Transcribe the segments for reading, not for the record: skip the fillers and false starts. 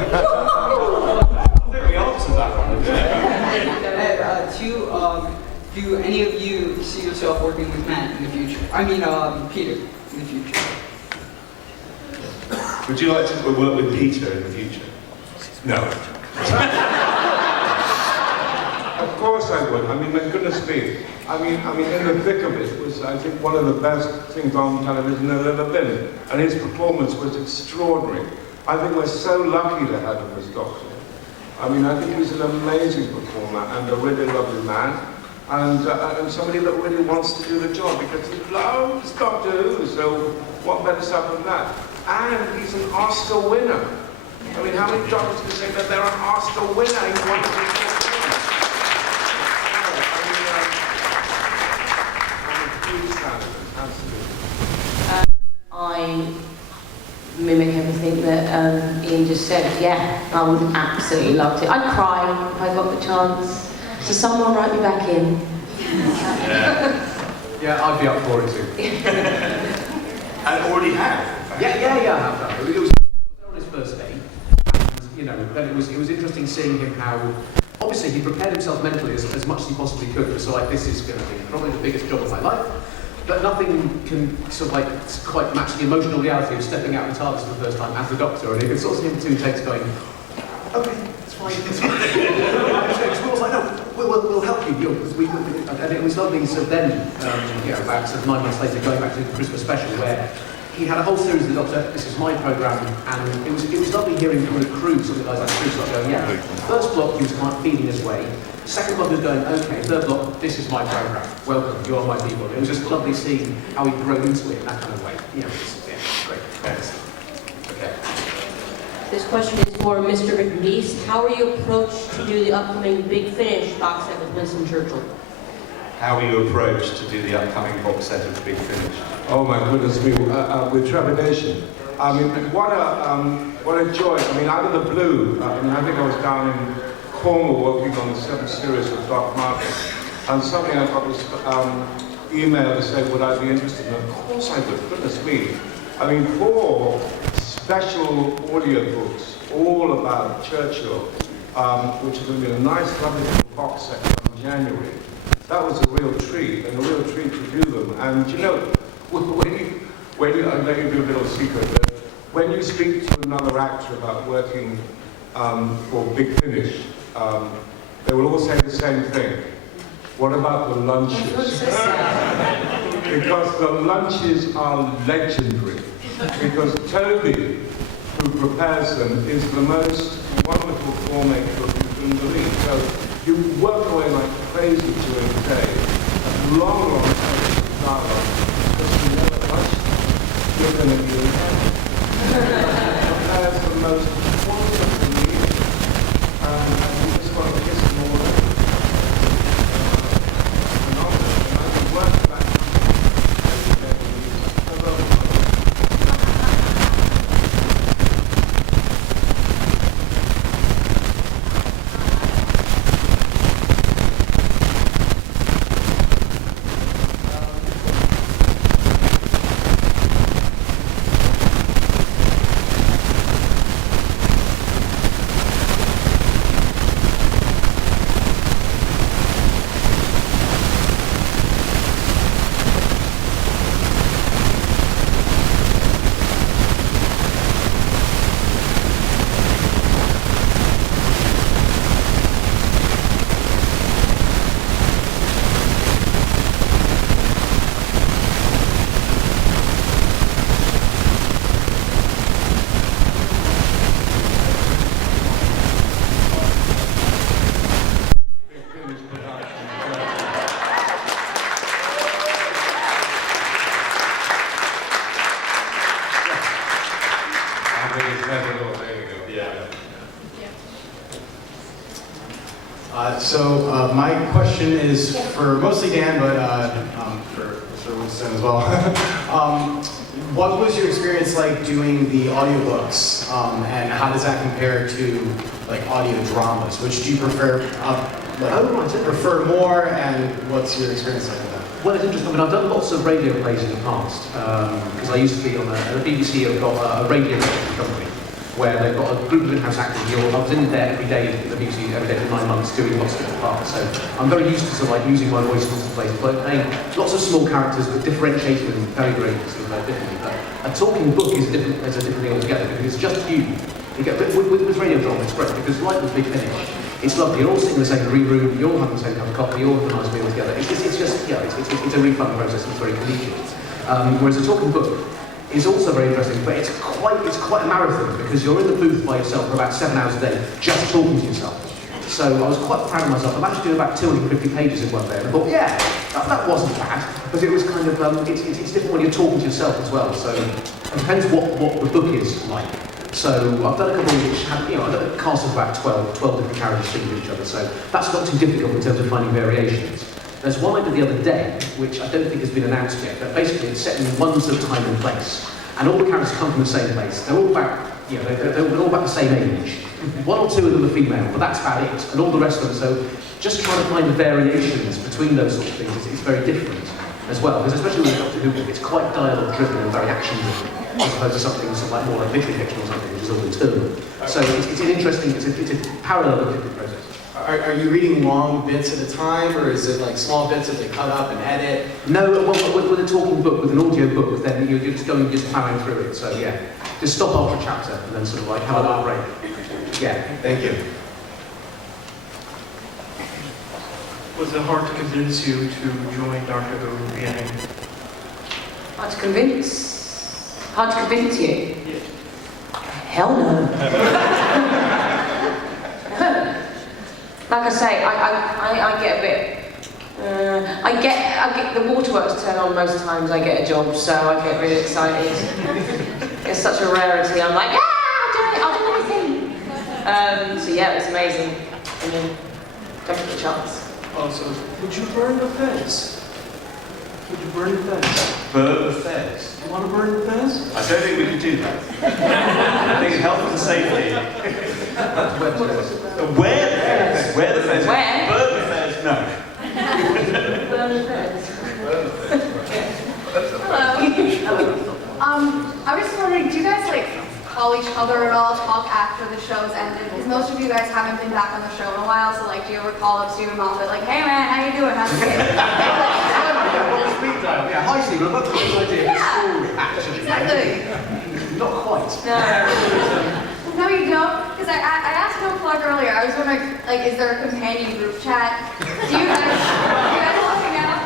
think we answered that one. Do any of you see yourself working with Matt in the future? I mean, Peter in the future. Would you like to work with Peter in the future? No. Of course I would. I mean, my goodness me. I mean, in the thick of it was, I think, one of the best things on television that had ever been. And his performance was extraordinary. I think we're so lucky to have him as Doctor. I mean, I think he's an amazing performer and a really lovely man. And somebody that really wants to do the job because he loves Doctor Who, so what better stuff than that? And he's an Oscar winner. I mean, how many doctors can say that they're an Oscar winner? He's one of the I'm a huge fan of him, absolutely. I mimic everything that Ian just said. Yeah, I would absolutely love to. I'd cry if I got the chance. So someone write me back in. Yeah, I'd be up for it too. And already have. Yeah, I have done. It was on his first day, and then it was interesting seeing him how. Obviously, he prepared himself mentally as much as he possibly could. So like, this is going to be probably the biggest job of my life. But nothing can sort of like quite match the emotional reality of stepping out of the TARDIS for the first time as the Doctor, and you can sort of see him 2 takes going, okay, it's fine. So I was like, no, we'll help you. And it was lovely. So then, about sort of 9 months later, going back to the Christmas special where he had a whole series of the Doctor. This is my program, and it was lovely hearing from the crew, some of the guys like the crew start going, yeah. First block, he was kind of feeling his way. Second block was going, okay. Third block, this is my program. Welcome, you are my people. It was just lovely seeing how he grew into it in that kind of way. Great. Thanks. Okay. This question is for Mr. McNeice. How are you approached to do the upcoming Big Finish box set with Winston Churchill? How are you approached to do the upcoming box set of Big Finish? Oh my goodness me, with trepidation. I mean, what a joy. I mean, out of the blue, I think I was down in Cornwall working on the 7th series of Doc Martin, and suddenly I got this email to say, would I be interested? And of course I would, goodness me. I mean, 4 special audiobooks all about Churchill, which is going to be a nice, lovely little box set in January. That was a real treat, and a real treat to do them. And you know, when you I'll let you do a little secret, but when you speak to another actor about working for Big Finish, they will all say the same thing. What about the lunches? Because the lunches are legendary. Because Toby, who prepares them, is the most wonderful gourmet cook you can believe. So you work away like crazy during the day, and long dialogue, because you know at lunchtime, you're going to be in heaven. Prepares the most wonderful meal, and you just want to kiss them all over. And I can work back every day with you. My question is for mostly Dan, but for Mr. Winston as well. What was your experience like doing the audiobooks, and how does that compare to like audio dramas? Which do you prefer? Prefer more, and what's your experience like with that? Well, it's interesting. I mean, I've done lots of radio plays in the past because I used to be on the BBC. I've got a radio company. where they've got a group of in-house actors. I was in there every day at the museum, every day for 9 months doing lots of different parts. So I'm very used to sort of like using my voice in different places, but playing lots of small characters, but differentiating them very differently. But a talking book is a different thing altogether, because it's just you. You get, with radio drama, it's great, because like with Big Finish, it's lovely. You're all sitting in the same green room, you're all having the same cup of coffee, you all have a nice meal together. It's just, yeah, it's a really fun process, it's very collegiate. Whereas a talking book is also very interesting, but it's quite a marathon, because you're in the booth by yourself for about 7 hours a day, just talking to yourself. So I was quite proud of myself. I managed to do about 250 pages in one day, and I thought, yeah, that wasn't bad, but it was kind of, it's different when you're talking to yourself as well, so it depends what the book is like. So I've done a couple which have, I've done a cast of about 12 different characters speaking to each other, so that's not too difficult in terms of finding variations. There's one I did the other day, which I don't think has been announced yet, but basically it's set in one sort of time and place. And all the characters come from the same place. They're all about, they're all about the same age. One or two of them are female, but that's about it. And all the rest of them, so just trying to find the variations between those sorts of things is very different as well. Because especially with Doctor Who, it's quite dialogue-driven and very action-driven, as opposed to something sort of like more like literary fiction or something, which is all internal. So it's an interesting, it's a parallel different process. Are you reading long bits at a time, or is it like small bits that they cut up and edit? No, with a talking book, with an audio book, then you're just going, just plowing through it. So yeah, just stop after a chapter and then sort of like have a little break. Yeah, Thank you. Was it hard to convince you to join Doctor Who beginning? Hard to convince? Hard to convince you? Yeah. Hell no. Like I say, I get a bit. I get the waterworks turn on most times. I get a job, so I get really excited. It's such a rarity. I'm like, yeah, I'll do anything. So yeah, it's amazing. I mean, don't get the chance. Also, would you burn the fence? Would you burn the fence? Burn the fence. You want to burn the fence? I don't think we can do that. I think health and safety. Where the fence? Where the fence? Where? Burn the fence? No. Hello. I was just wondering, do you guys like call each other at all, talk after the show's ended? Because most of you guys haven't been back on the show in a while, so like, do you ever call up Stephen Moffat like, hey man, how you doing? How's it going? Yeah, hi Steve, I've got this idea of a story, actually. Exactly. Not quite. No, you don't. Because I asked No Plug earlier. I was wondering, like, is there a companion group chat? Do you guys all hang out?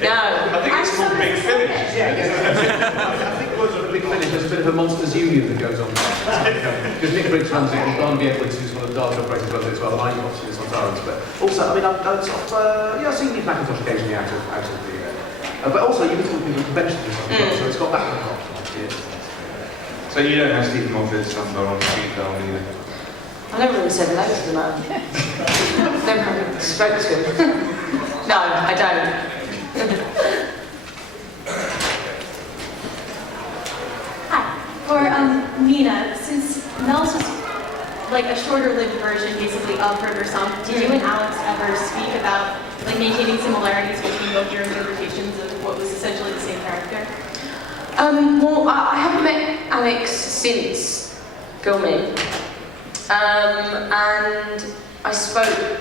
No. I think it's called Big Finish. I think it was a Big Finish. There's a bit of a monsters union that goes on there. Because Nick Briggs runs it, and Barnaby Edwards, who's one of the Derbyshire operators, runs it as well, and I'm obviously this on Tyrants. But also, I mean, I've seen Nick McIntosh occasionally out of the... but also, you can talk to people at conventions or something, so it's got that kind of option. So you don't have Stephen Moffat's number on speed dial either? I never even said hello to the man. Never spoke to him. No, I don't. Hi. For Nina, since Mels was like a shorter-lived version, basically, of River Song, did you and Alex ever speak about like maintaining similarities between both your interpretations of what was essentially the same character? Well, I haven't met Alex since filming, and I spoke,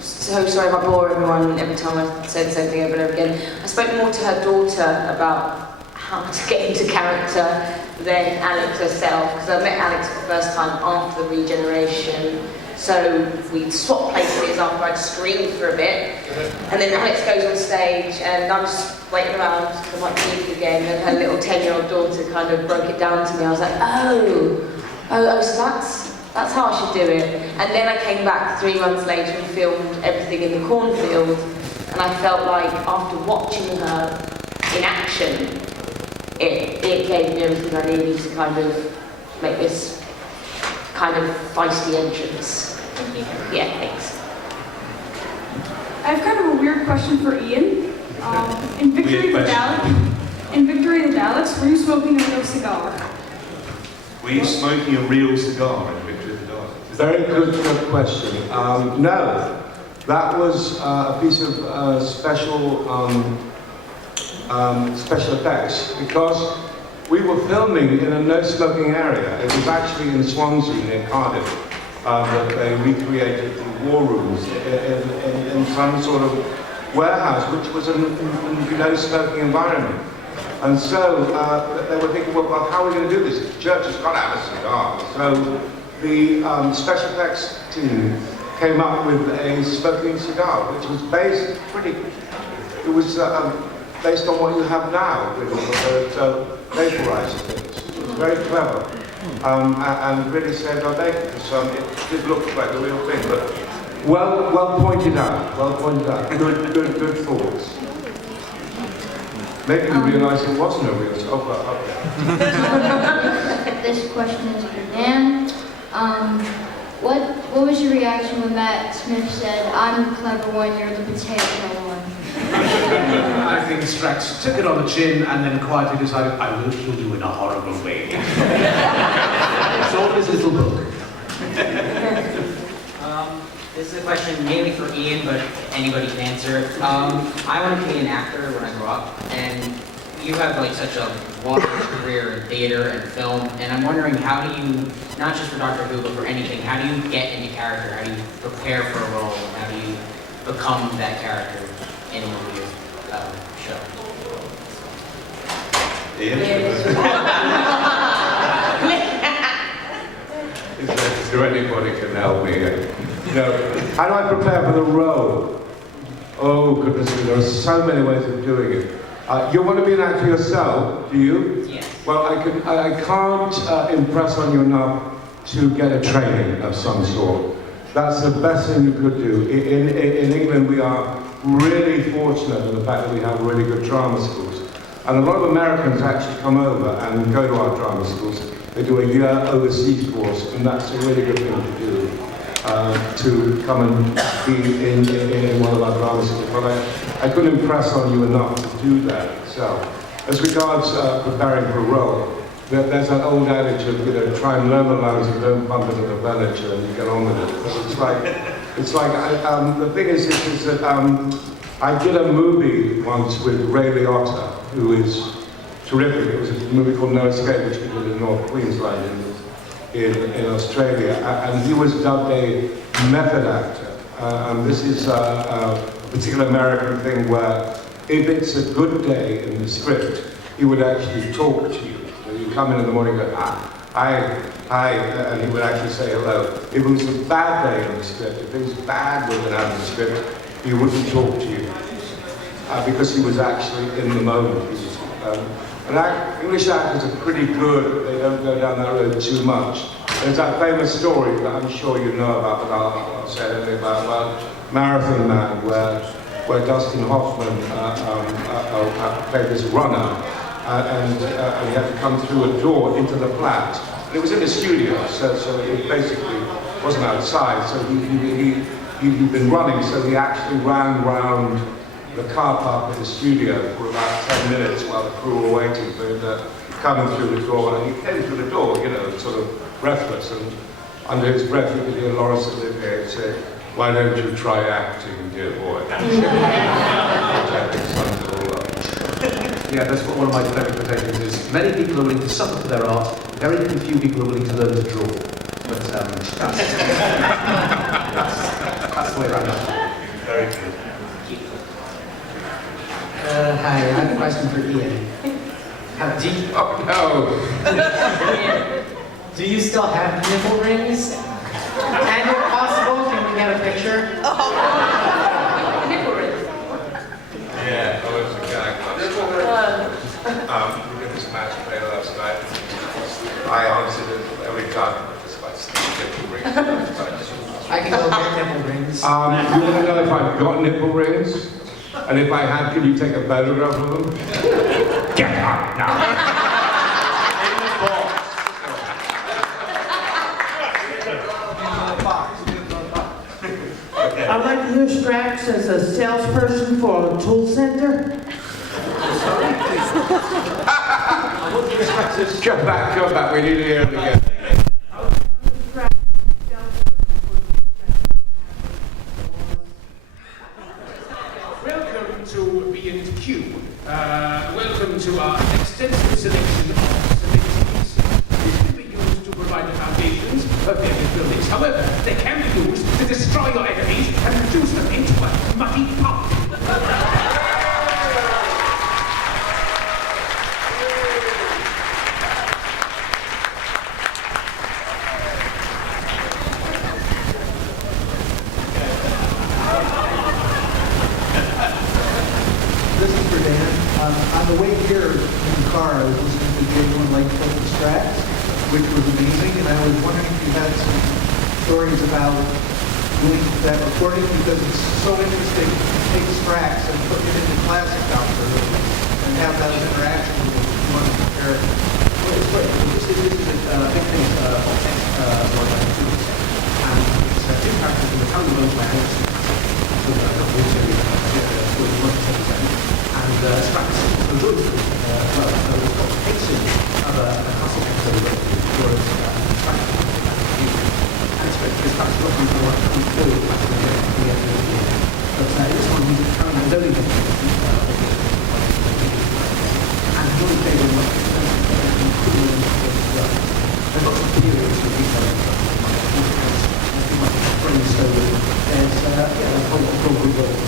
so sorry if I bore everyone every time I say the same thing over and over again, I spoke more to her daughter about how to get into character than Alex herself, because I met Alex for the first time after the regeneration. So we swapped places after I'd screamed for a bit, and then Alex goes on stage, and I'm just waiting around for my peak again, and her little 10-year-old daughter kind of broke it down to me. I was like, oh, so that's how I should do it. And then I came back 3 months later and filmed everything in the cornfield, and I felt like after watching her in action, it gave me everything I needed to kind of make this kind of feisty entrance. Thank you. Yeah, thanks. I have kind of a weird question for Ian. In Victory the Daleks, were you smoking a real cigar? Were you smoking a real cigar in Victory of the Daleks? Very good question. No, that was a piece of special effects, because we were filming in a no-smoking area. It was actually in Swansea near Cardiff that they recreated the war rooms in some sort of warehouse, which was a no-smoking environment. And so they were thinking, well, how are we going to do this? The church has got to have a cigar. So the special effects team came up with a smoking cigar, which was based on what you have now with vaporizers. It was very clever and really saved our day because it did look like the real thing. But well pointed out. Good thoughts. Maybe you realise it wasn't a real cigar. Oh, well, okay. This question is for Dan. What was your reaction when Matt Smith said, "I'm the clever one, you're the potato one"? I think Strax took it on the chin and then quietly decided, I will kill you in a horrible way. It's all his little book. This is a question mainly for Ian, but anybody can answer it. I want to be an actor when I grow up, and you have like such a long career in theater and film, and I'm wondering how do you, not just for Doctor Who, but for anything, how do you get into character? How do you prepare for a role? How do you become that character in a movie or show? Ian? Is there anybody can help me? No. How do I prepare for the role? Oh, goodness me, there are so many ways of doing it. You want to be an actor yourself, do you? Yes. Well, I can't impress on you enough to get a training of some sort. That's the best thing you could do. In England, we are really fortunate in the fact that we have really good drama schools. And a lot of Americans actually come over and go to our drama schools. They do a year overseas course, and that's a really good thing to do. To come and be in one of our drama schools. But I couldn't impress on you enough to do that itself. As regards preparing for a role, there's that old adage of, try and learn the lines and don't bump into the furniture and you get on with it. So it's like the thing is that I did a movie once with Ray Liotta, who is terrific. It was a movie called No Escape, which we did in North Queensland in Australia, and he was dubbed a method actor. And this is a particular American thing where if it's a good day in the script, he would actually talk to you. So you come in the morning and go, hi, and he would actually say hello. If it was a bad day in the script, if things bad were going to happen in the script, he wouldn't talk to you because he was actually in the moment. English actors are pretty good. They don't go down that road too much. There's that famous story that I'm sure you know about, but I'll say anything about Marathon Man, where Dustin Hoffman played this runner, and he had to come through a door into the flat. And it was in the studio, so it basically wasn't outside. So he'd been running, so he actually ran round the car park of the studio for about 10 minutes while the crew were waiting for him to come through the door. And he came through the door, sort of breathless, and under his breath you could hear Lawrence Olivier say, "Why don't you try acting, dear boy?" Yeah, that's what one of my favorite quotations is. Many people are willing to suffer for their art, very few people are willing to learn to draw. But that's the way around it. Very good. Hi, I have a question for Ian. Do you still have nipple rings? And if possible, can we get a picture? Nipple rings. Yeah, I was a guy. We did this match play last night. I answered it every time. Just like nipple rings. I can go get nipple rings. You want to know if I've got nipple rings? And if I had, could you take a photograph of them? Get up now! I'd like to hear Strax as a salesperson for a tool center. Come back, we need to hear it again. Welcome to B&Q. Welcome to our extensive selection of materials, however, they can be used to destroy your enemies and reduce them into a muddy pulp. This is for Dan. On the way here in the car, I was listening to Genuine Like Strax, which was amazing, and I was wondering if you had some stories about doing that recording, because it's so interesting to take Strax and put it into classic Doctor Who and have that interaction with one of the characters. Well, it's great. This is a big thing for text organizations. And it's two characters in the Town of Mels where Alex and Strax and Joyce as well. So we've got cases of a classic episode of Joyce and Strax. And it's great because Strax is often for what comes through at the end of the year. But this one he's currently only been and Joyce gave him much there's lots of periods with people brainstorming. There's there's a whole good work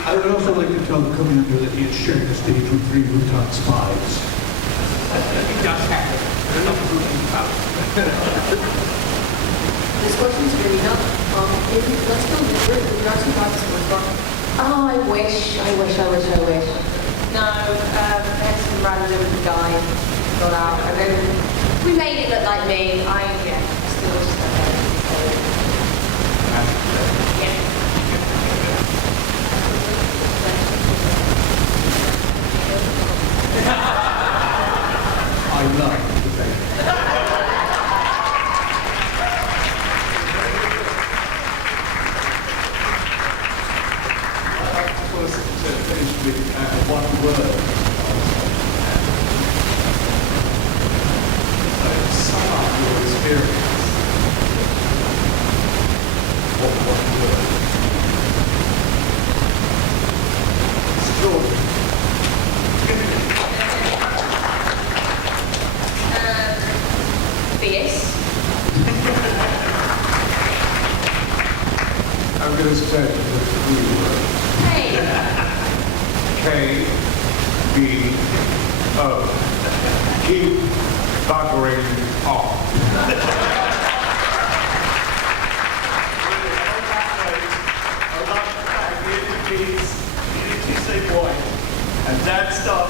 I would also like to tell the commander that he is sharing the stage with 3 Luton spies. It does happen. There's enough of This question's really not. Let's go with it. We're actually practicing what's wrong. Oh, I wish. No, we had some random guy got out, and then we made it look like me. Still just I love the thing. I just want to finish with one word. Sum up your experience. What one word? Extraordinary. fierce. I'm going to say the 3 words. Hey. K-B-O. Keep buggering off. And Dad, stop.